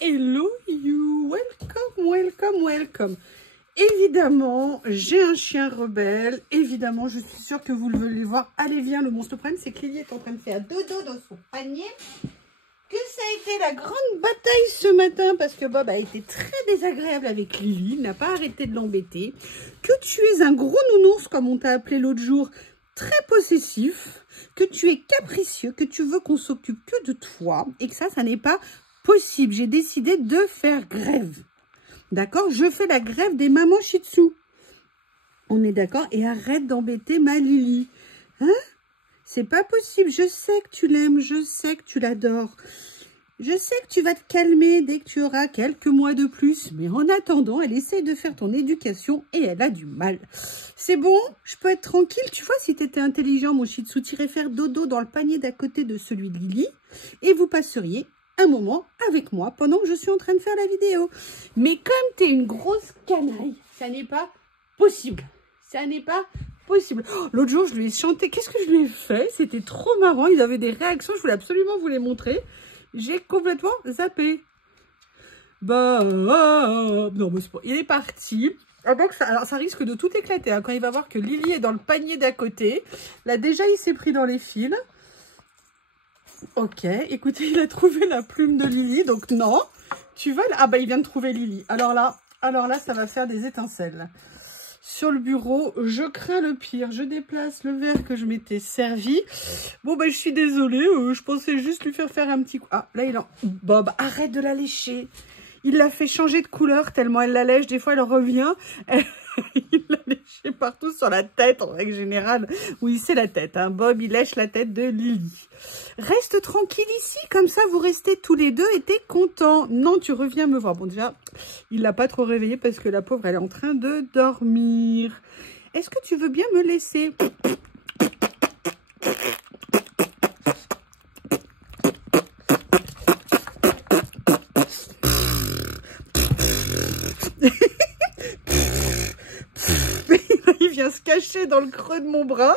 Hello you, welcome. Évidemment, j'ai un chien rebelle. Évidemment, je suis sûre que vous le voulez voir. Allez, viens, le monstre. Le problème, c'est que Lily est en train de faire dodo dans son panier. Que ça a été la grande bataille ce matin parce que Bob a été très désagréable avec Lily. Il n'a pas arrêté de l'embêter. Que tu es un gros nounours, comme on t'a appelé l'autre jour, très possessif. Que tu es capricieux, que tu veux qu'on s'occupe que de toi. Et que ça n'est pas possible. J'ai décidé de faire grève. D'accord? Je fais la grève des mamans shih tzu. On est d'accord? Et arrête d'embêter ma Lily. Hein? C'est pas possible. Je sais que tu l'aimes. Je sais que tu l'adores. Je sais que tu vas te calmer dès que tu auras quelques mois de plus. Mais en attendant, elle essaye de faire ton éducation et elle a du mal. C'est bon? Je peux être tranquille? Tu vois, si tu étais intelligent, mon shih tzu, t'irais faire dodo dans le panier d'à côté de celui de Lily. Et vous passeriez un moment avec moi pendant que je suis en train de faire la vidéo. Mais comme tu es une grosse canaille, ça n'est pas possible. Ça n'est pas possible. Oh, l'autre jour, je lui ai chanté. Qu'est-ce que je lui ai fait? C'était trop marrant. Ils avaient des réactions. Je voulais absolument vous les montrer. J'ai complètement zappé. Bah, non, mais c'est pas... Il est parti. Alors, ça risque de tout éclater. Hein, quand il va voir que Lily est dans le panier d'à côté. Là, déjà, il s'est pris dans les fils. Ok, écoutez, il a trouvé la plume de Lily, donc non, tu vas... Ah bah, il vient de trouver Lily. Alors là, ça va faire des étincelles. Sur le bureau, je crains le pire. Je déplace le verre que je m'étais servi. Bon, bah, je suis désolée, je pensais juste lui faire un petit coup. Ah, là, il en... Bob, arrête de la lécher. Il l'a fait changer de couleur tellement elle la lèche. Des fois, elle revient. Il l'a léché partout sur la tête, en règle générale. Oui, c'est la tête. Hein. Bob, il lèche la tête de Lily. Reste tranquille ici, comme ça, vous restez tous les deux et t'es content. Non, tu reviens me voir. Bon, déjà, il l'a pas trop réveillée parce que la pauvre, elle est en train de dormir. Est-ce que tu veux bien me laisser? Il vient se cacher dans le creux de mon bras.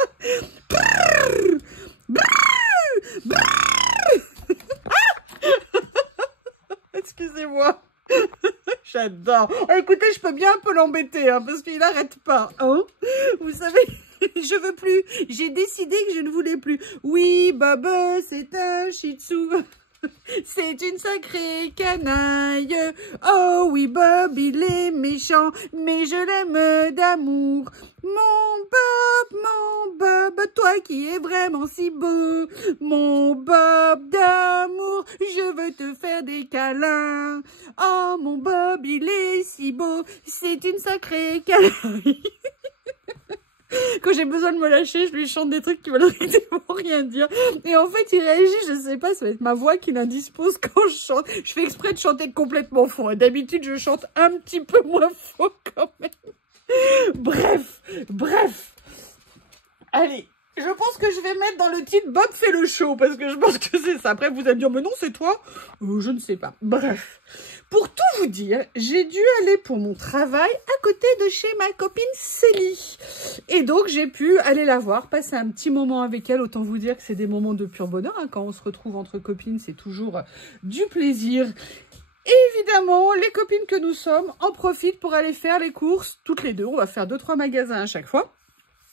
Excusez-moi. J'adore. Oh, écoutez, je peux bien un peu l'embêter, hein, parce qu'il n'arrête pas. Hein, vous savez, je veux plus. J'ai décidé que je ne voulais plus. Oui, Bob, c'est un shih tzu. C'est une sacrée canaille. Oh oui, Bob, il est méchant, mais je l'aime d'amour. Mon Bob, toi qui es vraiment si beau. Mon Bob d'amour, je veux te faire des câlins. Oh, mon Bob, il est si beau. C'est une sacrée canaille. Quand j'ai besoin de me lâcher, je lui chante des trucs qui veulent rien dire. Et en fait, il réagit, je sais pas, ça va être ma voix qui l'indispose quand je chante. Je fais exprès de chanter complètement faux. D'habitude, je chante un petit peu moins faux quand même. Bref. Allez, je pense que je vais mettre dans le titre Bob fait le show, parce que je pense que c'est ça. Après, vous allez me dire, mais non, c'est toi. Je ne sais pas. Bref. Pour tout vous dire, j'ai dû aller pour mon travail à côté de chez ma copine Célie. Et donc, j'ai pu aller la voir, passer un petit moment avec elle. Autant vous dire que c'est des moments de pur bonheur. Hein. Quand on se retrouve entre copines, c'est toujours du plaisir. Évidemment, les copines que nous sommes en profitent pour aller faire les courses toutes les deux. On va faire 2-3 magasins à chaque fois.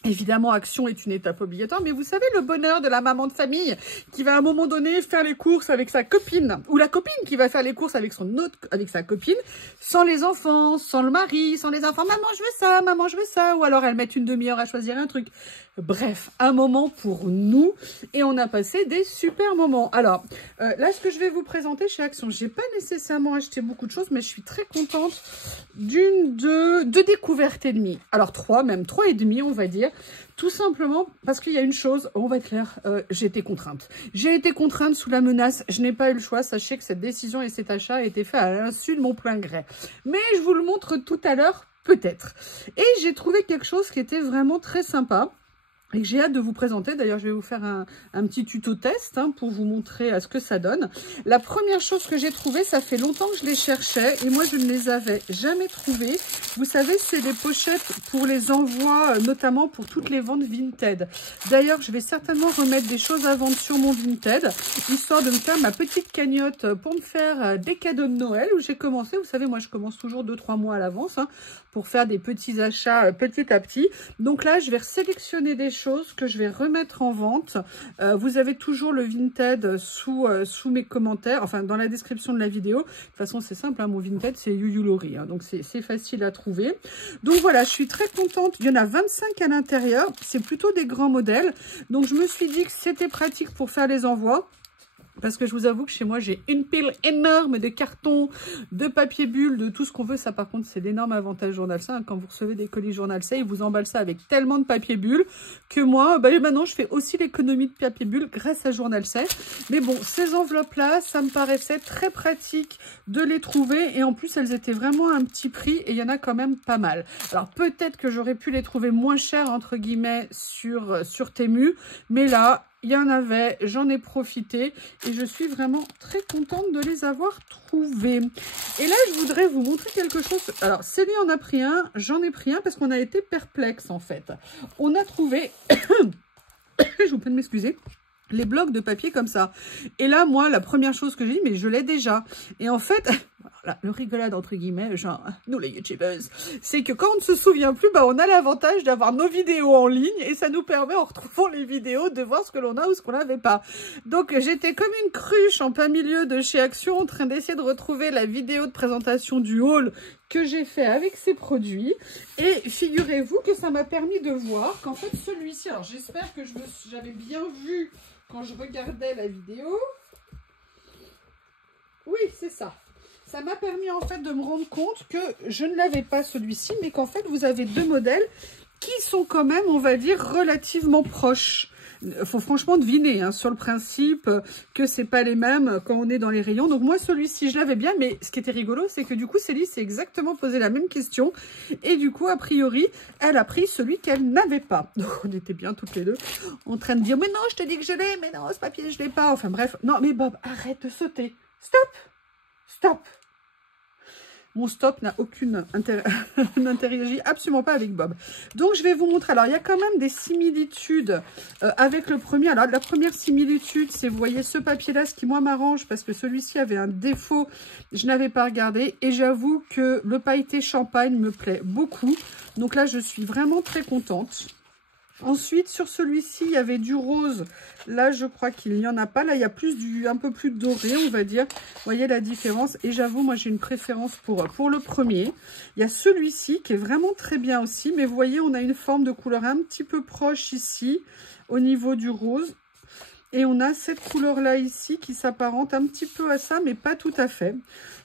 Évidemment, action est une étape obligatoire, mais vous savez le bonheur de la maman de famille qui va à un moment donné faire les courses avec sa copine, ou la copine qui va faire les courses avec sa copine, sans les enfants, sans le mari, sans les enfants. Maman, je veux ça, ou alors elles mettent une demi-heure à choisir un truc. Bref, un moment pour nous, et on a passé des super moments. Alors, là, ce que je vais vous présenter chez Action, j'ai pas nécessairement acheté beaucoup de choses, mais je suis très contente de découvertes et demie. Alors, 3 et demi, on va dire. Tout simplement parce qu'il y a une chose, on va être clair, j'ai été contrainte. J'ai été contrainte sous la menace, je n'ai pas eu le choix. Sachez que cette décision et cet achat a été fait à l'insu de mon plein gré. Mais je vous le montre tout à l'heure, peut-être. Et j'ai trouvé quelque chose qui était vraiment très sympa. et que j'ai hâte de vous présenter. D'ailleurs, je vais vous faire un petit tuto test hein, pour vous montrer ce que ça donne. La première chose que j'ai trouvée, ça fait longtemps que je les cherchais et moi, je ne les avais jamais trouvées. Vous savez, c'est des pochettes pour les envois, notamment pour toutes les ventes Vinted. D'ailleurs, je vais certainement remettre des choses à vendre sur mon Vinted, histoire de me faire ma petite cagnotte pour me faire des cadeaux de Noël, où j'ai commencé. Vous savez, moi, je commence toujours 2-3 mois à l'avance hein, pour faire des petits achats petit à petit. Donc là, je vais sélectionner des choses que je vais remettre en vente. Vous avez toujours le Vinted sous mes commentaires, enfin dans la description de la vidéo. De toute façon, c'est simple, hein, mon Vinted, c'est Youyou hein, donc c'est facile à trouver. Donc voilà, je suis très contente. Il y en a 25 à l'intérieur. C'est plutôt des grands modèles. Donc je me suis dit que c'était pratique pour faire les envois. Parce que je vous avoue que chez moi, j'ai une pile énorme de cartons, de papier bulle, de tout ce qu'on veut. Ça, par contre, c'est l'énorme avantage Journal C. Quand vous recevez des colis Journal C, ils vous emballent ça avec tellement de papier bulle que moi, maintenant, je fais aussi l'économie de papier bulle grâce à Journal C. Mais bon, ces enveloppes-là, ça me paraissait très pratique de les trouver. Et en plus, elles étaient vraiment à un petit prix et il y en a quand même pas mal. Alors, peut-être que j'aurais pu les trouver moins chères, entre guillemets, sur Temu. Mais là, il y en avait, j'en ai profité et je suis vraiment très contente de les avoir trouvés. Et là, je voudrais vous montrer quelque chose. Alors, Célie en a pris un, j'en ai pris un parce qu'on a été perplexe en fait. On a trouvé, je vous prie de m'excuser, les blocs de papier comme ça. Et là, moi, la première chose que j'ai dit, mais je l'ai déjà. Et en fait, voilà, le rigolade entre guillemets, genre, nous les youtubeuses, c'est que quand on ne se souvient plus, on a l'avantage d'avoir nos vidéos en ligne et ça nous permet, en retrouvant les vidéos, de voir ce que l'on a ou ce qu'on n'avait pas. Donc, j'étais comme une cruche en plein milieu de chez Action en train d'essayer de retrouver la vidéo de présentation du haul que j'ai fait avec ces produits. Et figurez-vous que ça m'a permis de voir qu'en fait, celui-ci, alors j'espère que j'avais bien vu quand je regardais la vidéo. Oui, c'est ça. Ça m'a permis en fait de me rendre compte que je ne l'avais pas celui-ci, mais qu'en fait vous avez deux modèles qui sont quand même, on va dire, relativement proches. Il faut franchement deviner hein, sur le principe que c'est pas les mêmes quand on est dans les rayons. Donc moi celui-ci je l'avais bien, mais ce qui était rigolo c'est que du coup Célie s'est exactement posé la même question et du coup a priori elle a pris celui qu'elle n'avait pas. Donc on était bien toutes les deux en train de dire mais non je te dis que je l'ai, mais non ce papier je l'ai pas. Enfin bref, non mais Bob arrête de sauter, stop, stop. Mon stop n'a aucune n'interagit absolument pas avec Bob. Donc, je vais vous montrer. Alors, il y a quand même des similitudes avec le premier. Alors, la première similitude, c'est, vous voyez, ce papier-là, ce qui, moi, m'arrange, parce que celui-ci avait un défaut. Je n'avais pas regardé. Et j'avoue que le pailleté champagne me plaît beaucoup. Donc là, je suis vraiment très contente. Ensuite, sur celui-ci, il y avait du rose. Là, je crois qu'il n'y en a pas. Là, il y a un peu plus doré, on va dire. Vous voyez la différence. Et j'avoue, moi, j'ai une préférence pour le premier. Il y a celui-ci qui est vraiment très bien aussi. Mais vous voyez, on a une forme de couleur un petit peu proche ici, au niveau du rose. Et on a cette couleur-là ici qui s'apparente un petit peu à ça, mais pas tout à fait.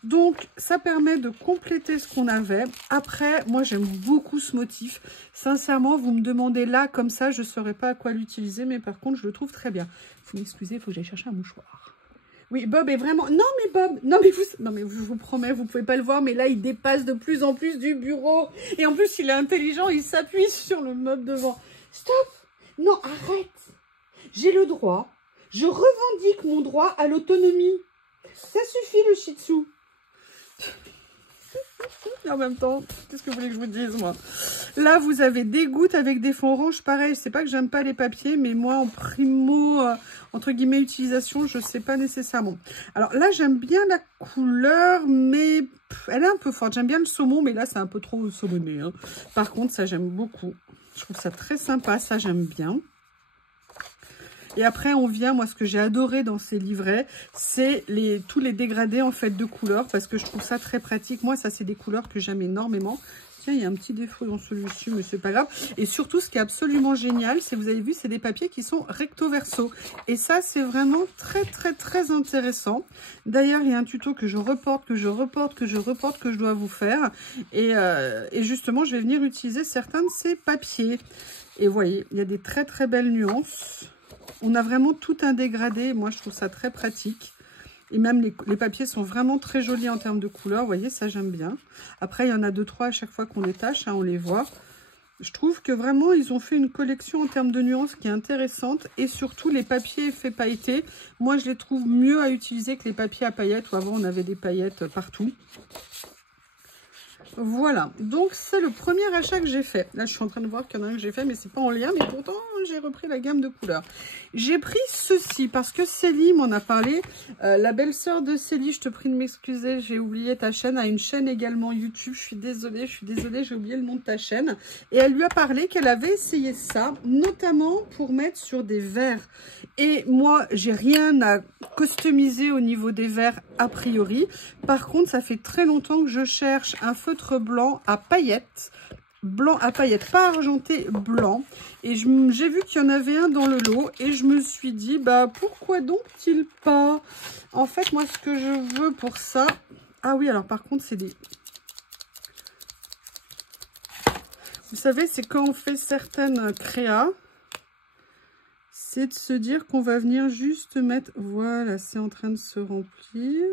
Donc, ça permet de compléter ce qu'on avait. Après, moi, j'aime beaucoup ce motif. Sincèrement, vous me demandez là, comme ça, je ne saurais pas à quoi l'utiliser. Mais par contre, je le trouve très bien. Vous m'excusez, il faut que j'aille chercher un mouchoir. Oui, Bob est vraiment... Non, mais Bob... Non, mais je vous promets, vous ne pouvez pas le voir. Mais là, il dépasse de plus en plus du bureau. Et en plus, il est intelligent. Il s'appuie sur le meuble devant. Stop! Non, arrête! J'ai le droit. Je revendique mon droit à l'autonomie. Ça suffit le shih tzu. En même temps, qu'est-ce que vous voulez que je vous dise, moi? Là, vous avez des gouttes avec des fonds orange. Pareil, c'est pas que j'aime pas les papiers, mais moi, en primo, entre guillemets, utilisation, je sais pas nécessairement. Alors là, j'aime bien la couleur, mais elle est un peu forte. J'aime bien le saumon, mais là, c'est un peu trop saumonné. Hein. Par contre, ça, j'aime beaucoup. Je trouve ça très sympa. Ça, j'aime bien. Et après, on vient, moi, ce que j'ai adoré dans ces livrets, c'est tous les dégradés, en fait, de couleurs, parce que je trouve ça très pratique. Moi, ça, c'est des couleurs que j'aime énormément. Tiens, il y a un petit défaut dans celui-ci, mais c'est pas grave. Et surtout, ce qui est absolument génial, c'est, vous avez vu, c'est des papiers qui sont recto-verso. Et ça, c'est vraiment très, très, très intéressant. D'ailleurs, il y a un tuto que je reporte, que je dois vous faire. Et justement, je vais venir utiliser certains de ces papiers. Et vous voyez, il y a des très, très belles nuances. On a vraiment tout un dégradé. Moi, je trouve ça très pratique. Et même les papiers sont vraiment très jolis en termes de couleurs. Vous voyez, ça, j'aime bien. Après, il y en a 2-3 à chaque fois qu'on les tâche. Hein, on les voit. Je trouve que vraiment, ils ont fait une collection en termes de nuances qui est intéressante. Et surtout, les papiers effets pailletés, moi, je les trouve mieux à utiliser que les papiers à paillettes, où avant, on avait des paillettes partout. Voilà, donc c'est le premier achat que j'ai fait. Là, je suis en train de voir qu'il y en a un que j'ai fait, mais c'est pas en lien. Mais pourtant, j'ai repris la gamme de couleurs. J'ai pris ceci parce que Célie m'en a parlé. La belle-sœur de Célie, je te prie de m'excuser, j'ai oublié ta chaîne, a une chaîne également YouTube. Je suis désolée, j'ai oublié le nom de ta chaîne. Et elle lui a parlé qu'elle avait essayé ça, notamment pour mettre sur des verres. Et moi, j'ai rien à customiser au niveau des verres a priori. Par contre, ça fait très longtemps que je cherche un feutre blanc à paillettes. Blanc à paillettes, pas argenté, blanc. Et j'ai vu qu'il y en avait un dans le lot. Et je me suis dit, bah pourquoi donc-t-il pas? En fait, moi, ce que je veux pour ça... Ah oui, alors par contre, c'est des... Vous savez, c'est quand on fait certaines créas, c'est de se dire qu'on va venir juste mettre... Voilà, c'est en train de se remplir.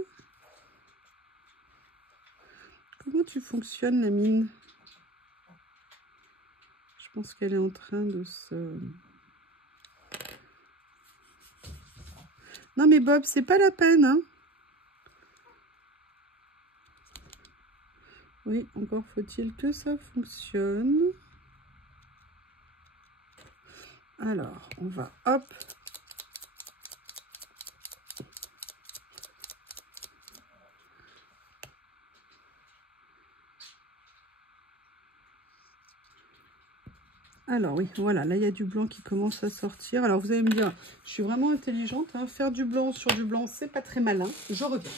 Comment tu fonctionnes, la mine? Je pense qu'elle est en train de se... Non mais Bob, c'est pas la peine, hein. Oui, encore faut-il que ça fonctionne. Alors, on va, hop. Alors oui, voilà, là il y a du blanc qui commence à sortir. Alors vous allez me dire, je suis vraiment intelligente, hein, faire du blanc sur du blanc, c'est pas très malin. Je reviens.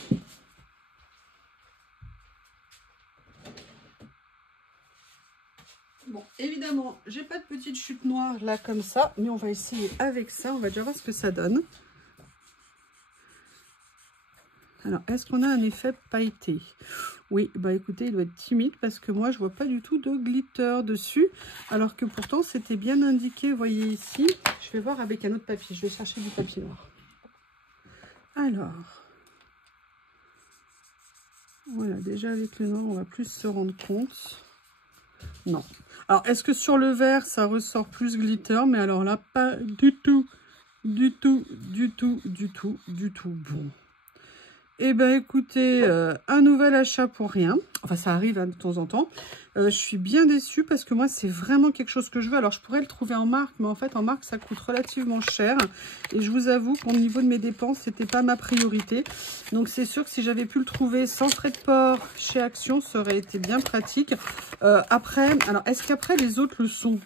Bon, évidemment, j'ai pas de petite chute noire là comme ça, mais on va essayer avec ça. On va déjà voir ce que ça donne. Alors, est-ce qu'on a un effet pailleté? Oui, bah écoutez, il doit être timide parce que moi, je vois pas du tout de glitter dessus. Alors que pourtant, c'était bien indiqué, vous voyez ici. Je vais voir avec un autre papier. Je vais chercher du papier noir. Alors, voilà, déjà avec le noir, on va plus se rendre compte. Non. Alors, est-ce que sur le vert, ça ressort plus glitter? Mais alors là, pas du tout, du tout, du tout, du tout, du tout. Bon. Eh bien, écoutez, un nouvel achat pour rien. Enfin, ça arrive hein, de temps en temps. Je suis bien déçue parce que moi, c'est vraiment quelque chose que je veux. Alors, je pourrais le trouver en marque, mais en fait, en marque, ça coûte relativement cher. Et je vous avoue qu'au niveau de mes dépenses, c'était pas ma priorité. Donc, c'est sûr que si j'avais pu le trouver sans frais de port chez Action, ça aurait été bien pratique. Après, alors, est-ce qu'après, les autres le sont?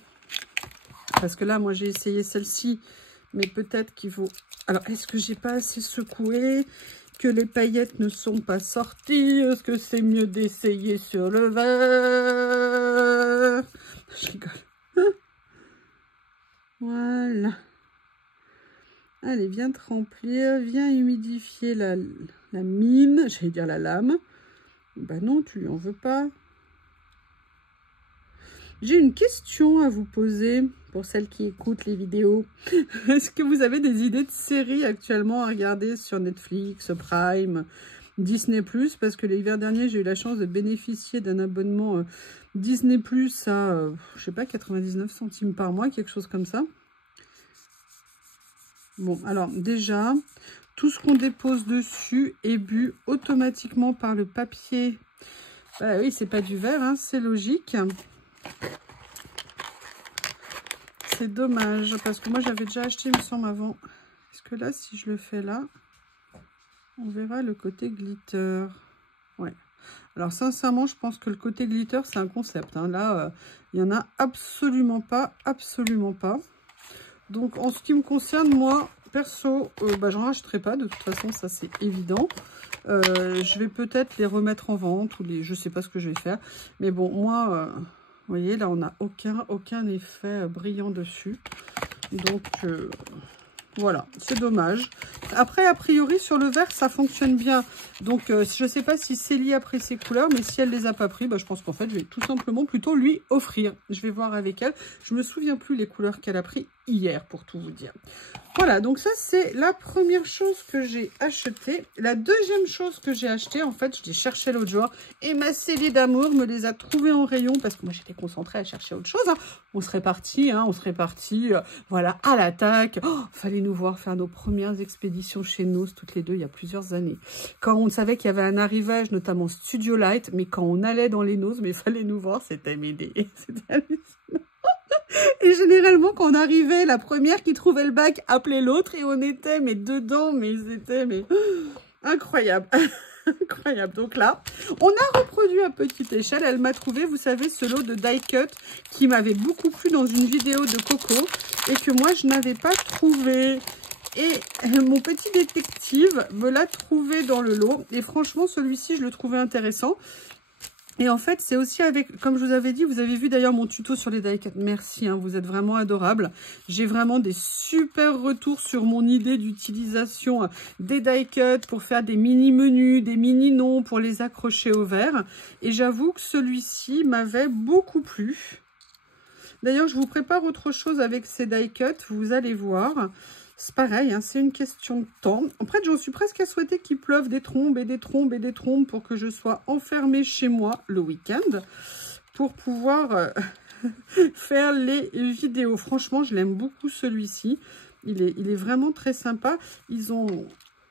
Parce que là, moi, j'ai essayé celle-ci, mais peut-être qu'il faut... Alors, est-ce que j'ai pas assez secoué? Que les paillettes ne sont pas sorties? Est-ce que c'est mieux d'essayer sur le verre? Je rigole. Voilà. Allez, viens te remplir. Viens humidifier la mine. J'allais dire la lame. Bah non, tu lui en veux pas. J'ai une question à vous poser pour celles qui écoutent les vidéos. Est-ce que vous avez des idées de séries actuellement à regarder sur Netflix, Prime, Disney+? Parce que l'hiver dernier, j'ai eu la chance de bénéficier d'un abonnement Disney+ à, je sais pas, 99 centimes par mois, quelque chose comme ça. Bon, alors déjà, tout ce qu'on dépose dessus est bu automatiquement par le papier. Bah oui, c'est pas du verre, hein, c'est logique. C'est dommage parce que moi j'avais déjà acheté, il me semble, avant. Est-ce que là, si je le fais là, on verra le côté glitter? Ouais. Alors sincèrement, je pense que le côté glitter, c'est un concept. Hein. Là, il n'y en a absolument pas, absolument pas. Donc en ce qui me concerne, moi, perso, bah, j'en rachèterai pas. De toute façon, ça c'est évident. Je vais peut-être les remettre en vente ou les, je sais pas ce que je vais faire. Mais bon, moi... vous voyez, là, on n'a aucun effet brillant dessus. Donc, voilà, c'est dommage. Après, a priori, sur le vert, ça fonctionne bien. Donc, je ne sais pas si Célie a pris ses couleurs, mais si elle ne les a pas pris, bah, je pense qu'en fait, je vais tout simplement plutôt lui offrir. Je vais voir avec elle. Je ne me souviens plus les couleurs qu'elle a pris. hier, pour tout vous dire. Voilà, donc ça, c'est la première chose que j'ai achetée. La deuxième chose que j'ai achetée, en fait, je les cherchais l'autre jour. Et ma Célie d'amour me les a trouvées en rayon parce que moi, j'étais concentrée à chercher autre chose. Hein. On serait parti, voilà, à l'attaque. Oh, fallait nous voir faire nos premières expéditions chez nous, toutes les deux, il y a plusieurs années. Quand on savait qu'il y avait un arrivage, notamment Studio Light, mais quand on allait dans les noses, mais fallait nous voir, c'était m'aider. C'était hallucinant. Et généralement, quand on arrivait, la première qui trouvait le bac appelait l'autre et on était, mais dedans, mais c'était, mais incroyable. Incroyable. Donc là, on a reproduit à petite échelle. Elle m'a trouvé, vous savez, ce lot de die cut qui m'avait beaucoup plu dans une vidéo de Coco et que moi, je n'avais pas trouvé. Et mon petit détective me l'a trouvé dans le lot. Et franchement, celui-ci, je le trouvais intéressant. Et en fait, c'est aussi avec, comme je vous avais dit, vous avez vu d'ailleurs mon tuto sur les die cut. Merci, hein, vous êtes vraiment adorables. J'ai vraiment des super retours sur mon idée d'utilisation des die cut pour faire des mini menus, des mini noms pour les accrocher au verre. Et j'avoue que celui-ci m'avait beaucoup plu. D'ailleurs, je vous prépare autre chose avec ces die cut, vous allez voir. C'est pareil, hein, c'est une question de temps. En fait, j'en suis presque à souhaiter qu'il pleuve des trombes et des trombes et des trombes pour que je sois enfermée chez moi le week-end pour pouvoir faire les vidéos. Franchement, je l'aime beaucoup celui-ci. Il est vraiment très sympa.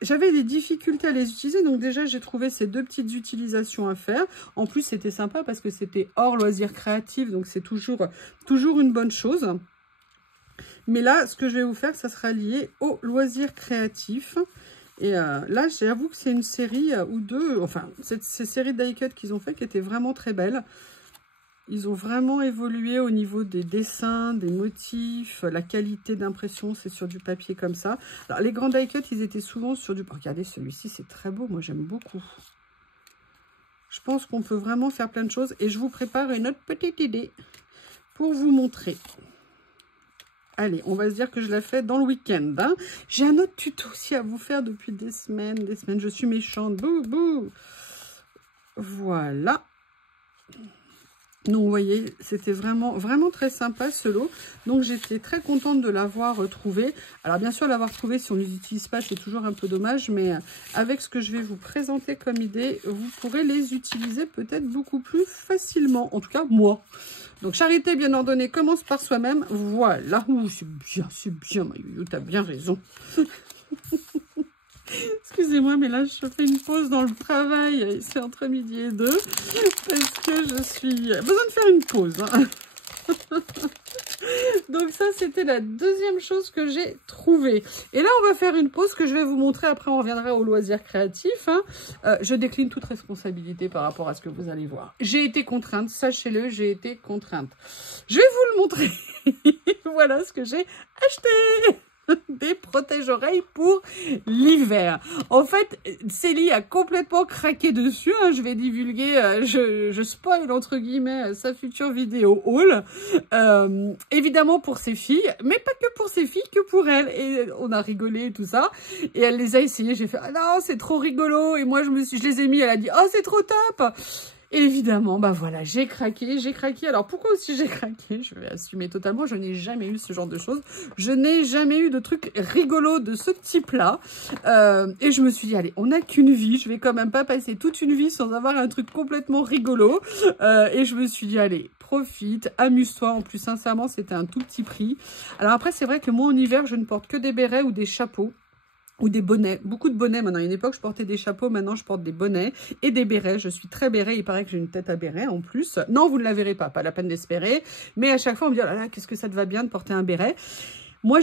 J'avais des difficultés à les utiliser, donc déjà j'ai trouvé ces deux petites utilisations à faire. En plus, c'était sympa parce que c'était hors loisirs créatifs, donc c'est toujours une bonne chose. Mais là, ce que je vais vous faire, ça sera lié aux loisirs créatifs. Et là, j'avoue que c'est une série ou deux, enfin, ces séries die cut qu'ils ont fait qui étaient vraiment très belles. Ils ont vraiment évolué au niveau des dessins, des motifs, la qualité d'impression, c'est sur du papier comme ça. Alors, les grands die cut, ils étaient souvent sur du... Regardez, celui-ci, c'est très beau, moi j'aime beaucoup. Je pense qu'on peut vraiment faire plein de choses. Et je vous prépare une autre petite idée pour vous montrer. Allez, on va se dire que je la fais dans le week-end. Hein. J'ai un autre tuto aussi à vous faire depuis des semaines. Je suis méchante. Bouh, bouh. Voilà. Donc, vous voyez, c'était vraiment très sympa ce lot. Donc, j'étais très contente de l'avoir trouvé. Alors, bien sûr, l'avoir trouvé, si on ne les utilise pas, c'est toujours un peu dommage. Mais avec ce que je vais vous présenter comme idée, vous pourrez les utiliser peut-être beaucoup plus facilement. En tout cas, moi. Donc, charité bien ordonnée commence par soi-même. Voilà. C'est bien, ma youyou, t'as bien raison. Excusez-moi, mais là, je fais une pause dans le travail. C'est entre midi et 2. Parce que je suis... besoin de faire une pause. Hein. Donc ça, c'était la deuxième chose que j'ai trouvée. Et là, on va faire une pause que je vais vous montrer. Après, on reviendra au loisir créatif. Hein. Je décline toute responsabilité par rapport à ce que vous allez voir. J'ai été contrainte, sachez-le, j'ai été contrainte. Je vais vous le montrer. Voilà ce que j'ai acheté. Des protège-oreilles pour l'hiver. En fait, Célie a complètement craqué dessus. Hein. Je vais divulguer, je spoil entre guillemets sa future vidéo haul. Évidemment pour ses filles, mais pas que pour ses filles, que pour elle. Et on a rigolé et tout ça. Et elle les a essayées. J'ai fait, ah non, c'est trop rigolo. Et moi, je les ai mis. Elle a dit, oh, c'est trop top. Et évidemment, bah voilà, j'ai craqué. Alors, pourquoi aussi j'ai craqué? Je vais assumer totalement, je n'ai jamais eu ce genre de choses. Je n'ai jamais eu de trucs rigolos de ce type-là. Et je me suis dit, allez, on n'a qu'une vie. Je vais quand même pas passer toute une vie sans avoir un truc complètement rigolo. Et je me suis dit, allez, profite, amuse-toi. En plus, sincèrement, c'était un tout petit prix. Alors après, c'est vrai que moi, en hiver, je ne porte que des bérets ou des chapeaux. Ou des bonnets, beaucoup de bonnets maintenant. À une époque, je portais des chapeaux, maintenant je porte des bonnets et des bérets. Je suis très béret, il paraît que j'ai une tête à béret en plus. Non, vous ne la verrez pas la peine d'espérer. Mais à chaque fois, on me dit, oh là là, qu'est-ce que ça te va bien de porter un béret. Moi,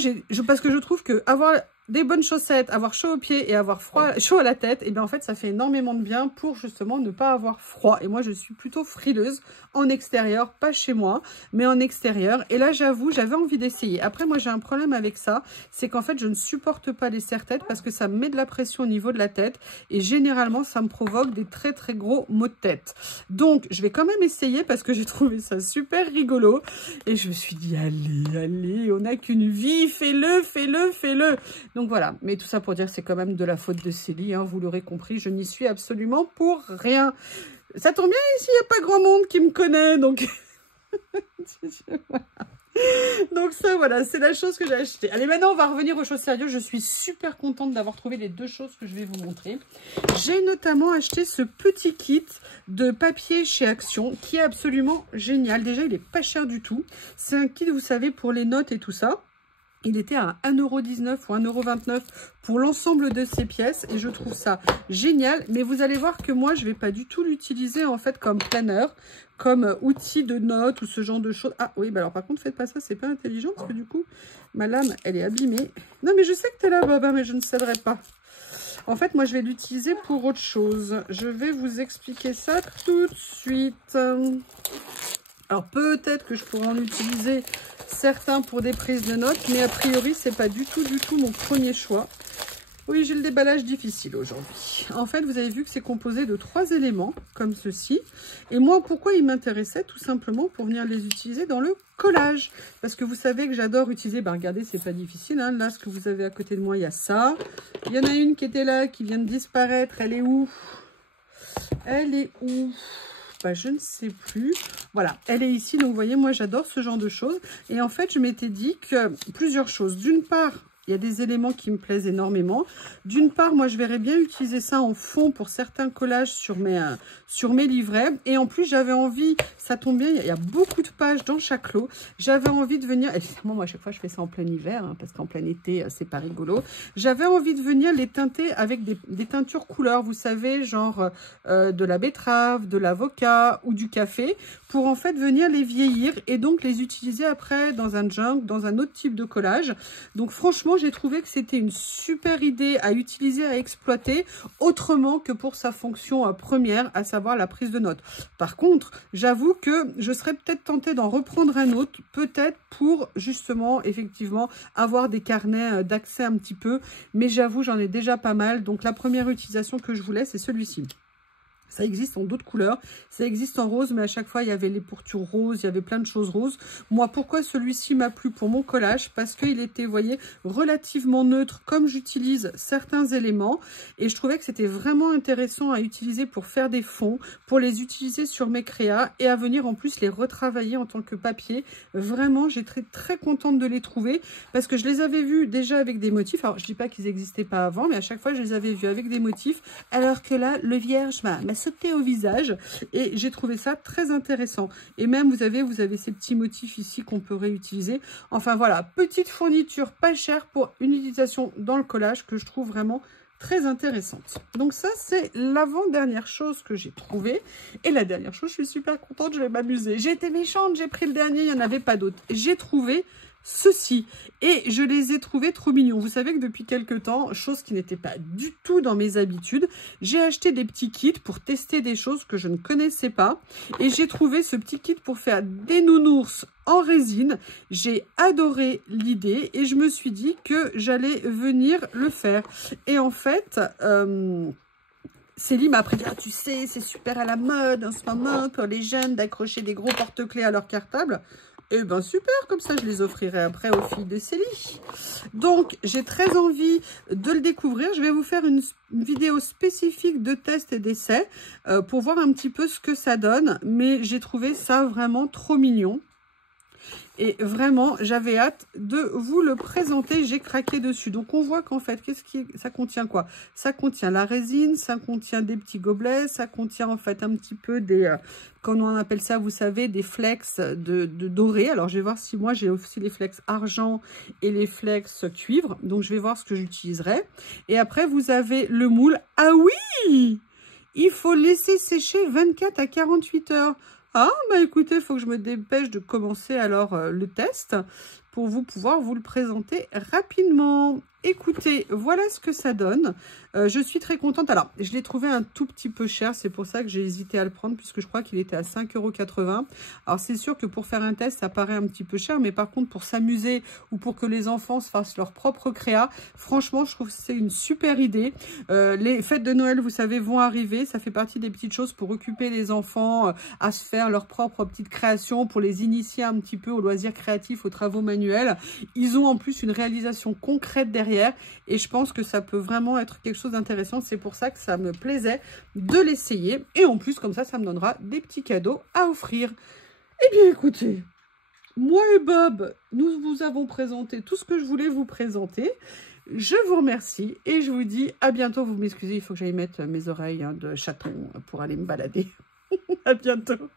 parce que je trouve que avoir des bonnes chaussettes, avoir chaud aux pieds et avoir chaud à la tête, et bien en fait, ça fait énormément de bien pour justement ne pas avoir froid. Et moi, je suis plutôt frileuse en extérieur, pas chez moi, mais en extérieur. Et là, j'avoue, j'avais envie d'essayer. Après, moi, j'ai un problème avec ça, c'est qu'en fait, je ne supporte pas les serre-têtes parce que ça me met de la pression au niveau de la tête et généralement, ça me provoque des très, très gros maux de tête. Donc, je vais quand même essayer parce que j'ai trouvé ça super rigolo et je me suis dit, allez, on n'a qu'une vie, fais-le. Donc voilà, mais tout ça pour dire que c'est quand même de la faute de Célie, hein, vous l'aurez compris, je n'y suis absolument pour rien. Ça tombe bien ici, il n'y a pas grand monde qui me connaît, donc... Voilà. Donc ça, voilà, c'est la chose que j'ai achetée. Allez, maintenant, on va revenir aux choses sérieuses. Je suis super contente d'avoir trouvé les deux choses que je vais vous montrer. J'ai notamment acheté ce petit kit de papier chez Action qui est absolument génial. Déjà, il est pas cher du tout. C'est un kit, vous savez, pour les notes et tout ça. Il était à 1,19 € ou 1,29 € pour l'ensemble de ces pièces et je trouve ça génial. Mais vous allez voir que moi, je ne vais pas du tout l'utiliser en fait comme planner, comme outil de notes ou ce genre de choses. Ah oui, bah alors par contre, faites pas ça, c'est pas intelligent parce que du coup, ma lame, elle est abîmée. Non, mais je sais que tu es là, Bob, hein, mais je ne céderai pas. En fait, moi, je vais l'utiliser pour autre chose. Je vais vous expliquer ça tout de suite. Alors, peut-être que je pourrais en utiliser certains pour des prises de notes, mais a priori, c'est pas du tout mon premier choix. Oui, j'ai le déballage difficile aujourd'hui. En fait, vous avez vu que c'est composé de 3 éléments, comme ceci. Et moi, pourquoi ils m'intéressaient? Tout simplement pour venir les utiliser dans le collage. Parce que vous savez que j'adore utiliser... Ben, regardez, c'est pas difficile. Hein. Là, ce que vous avez à côté de moi, il y a ça. Il y en a une qui était là, qui vient de disparaître. Elle est où? Elle est où? Bah, je ne sais plus. Voilà, elle est ici. Donc, vous voyez, moi, j'adore ce genre de choses. Et en fait, je m'étais dit que plusieurs choses. D'une part, il y a des éléments qui me plaisent énormément. D'une part, moi, je verrais bien utiliser ça en fond pour certains collages sur mes livrets. Et en plus, j'avais envie, ça tombe bien, il y a beaucoup de pages dans chaque lot. J'avais envie de venir, évidemment, moi, à chaque fois, je fais ça en plein hiver, hein, parce qu'en plein été, c'est pas rigolo. J'avais envie de venir les teinter avec des teintures couleurs, vous savez, genre de la betterave, de l'avocat ou du café, pour en fait venir les vieillir et donc les utiliser après dans un junk, dans un autre type de collage. Donc, franchement, j'ai trouvé que c'était une super idée à utiliser, à exploiter, autrement que pour sa fonction première, à savoir la prise de notes. Par contre, j'avoue que je serais peut-être tentée d'en reprendre un autre, peut-être pour justement, effectivement, avoir des carnets d'accès un petit peu. Mais j'avoue, j'en ai déjà pas mal. Donc, la première utilisation que je voulais, c'est celui-ci. Ça existe en d'autres couleurs, ça existe en rose, mais à chaque fois, il y avait les pourtures roses, il y avait plein de choses roses. Moi, pourquoi celui-ci m'a plu pour mon collage? Parce qu'il était, vous voyez, relativement neutre, comme j'utilise certains éléments. Et je trouvais que c'était vraiment intéressant à utiliser pour faire des fonds, pour les utiliser sur mes créas et à venir en plus les retravailler en tant que papier. Vraiment, j'étais très contente de les trouver parce que je les avais vus déjà avec des motifs. Alors, je ne dis pas qu'ils n'existaient pas avant, mais à chaque fois, je les avais vus avec des motifs. Alors que là, le vierge m'a sauté au visage et j'ai trouvé ça très intéressant. Et même, vous avez ces petits motifs ici qu'on peut réutiliser. Enfin, voilà, petite fourniture pas chère pour une utilisation dans le collage que je trouve vraiment très intéressante. Donc ça, c'est l'avant-dernière chose que j'ai trouvée. Et la dernière chose, je suis super contente, je vais m'amuser. J'ai été méchante, j'ai pris le dernier, il n'y en avait pas d'autres. J'ai trouvé ceci et je les ai trouvés trop mignons. Vous savez que depuis quelques temps, chose qui n'était pas du tout dans mes habitudes, j'ai acheté des petits kits pour tester des choses que je ne connaissais pas et j'ai trouvé ce petit kit pour faire des nounours en résine. J'ai adoré l'idée et je me suis dit que j'allais venir le faire. Et en fait, Céline m'a après dit, ah, tu sais, c'est super à la mode en ce moment pour les jeunes d'accrocher des gros porte-clés à leur cartable. Eh ben super, comme ça je les offrirai après aux filles de Célie. Donc j'ai très envie de le découvrir. Je vais vous faire une vidéo spécifique de test et d'essai pour voir un petit peu ce que ça donne. Mais j'ai trouvé ça vraiment trop mignon. Et vraiment, j'avais hâte de vous le présenter. J'ai craqué dessus. Donc, on voit qu'en fait, ça contient quoi? Ça contient la résine, ça contient des petits gobelets, ça contient en fait un petit peu des... comment on appelle ça, vous savez, des flex de doré. Alors, je vais voir si moi, j'ai aussi les flex argent et les flex cuivre. Donc, je vais voir ce que j'utiliserai. Et après, vous avez le moule. Ah oui! Il faut laisser sécher 24 à 48 heures. Ah, bah écoutez, il faut que je me dépêche de commencer alors le test pour pouvoir vous le présenter rapidement. Écoutez, voilà ce que ça donne. Je suis très contente. Alors, je l'ai trouvé un tout petit peu cher. C'est pour ça que j'ai hésité à le prendre puisque je crois qu'il était à 5,80 €. Alors, c'est sûr que pour faire un test, ça paraît un petit peu cher. Mais par contre, pour s'amuser ou pour que les enfants se fassent leur propre créa, franchement, je trouve que c'est une super idée. Les fêtes de Noël, vous savez, vont arriver. Ça fait partie des petites choses pour occuper les enfants à se faire leur propre petite création, pour les initier un petit peu aux loisirs créatifs, aux travaux manuels. Ils ont en plus une réalisation concrète derrière. Et je pense que ça peut vraiment être quelque chose d'intéressant. C'est pour ça que ça me plaisait de l'essayer. Et en plus, comme ça me donnera des petits cadeaux à offrir. Eh bien, écoutez, moi et Bob, nous vous avons présenté tout ce que je voulais vous présenter. Je vous remercie et je vous dis à bientôt. Vous m'excusez, il faut que j'aille mettre mes oreilles de chaton pour aller me balader. À bientôt.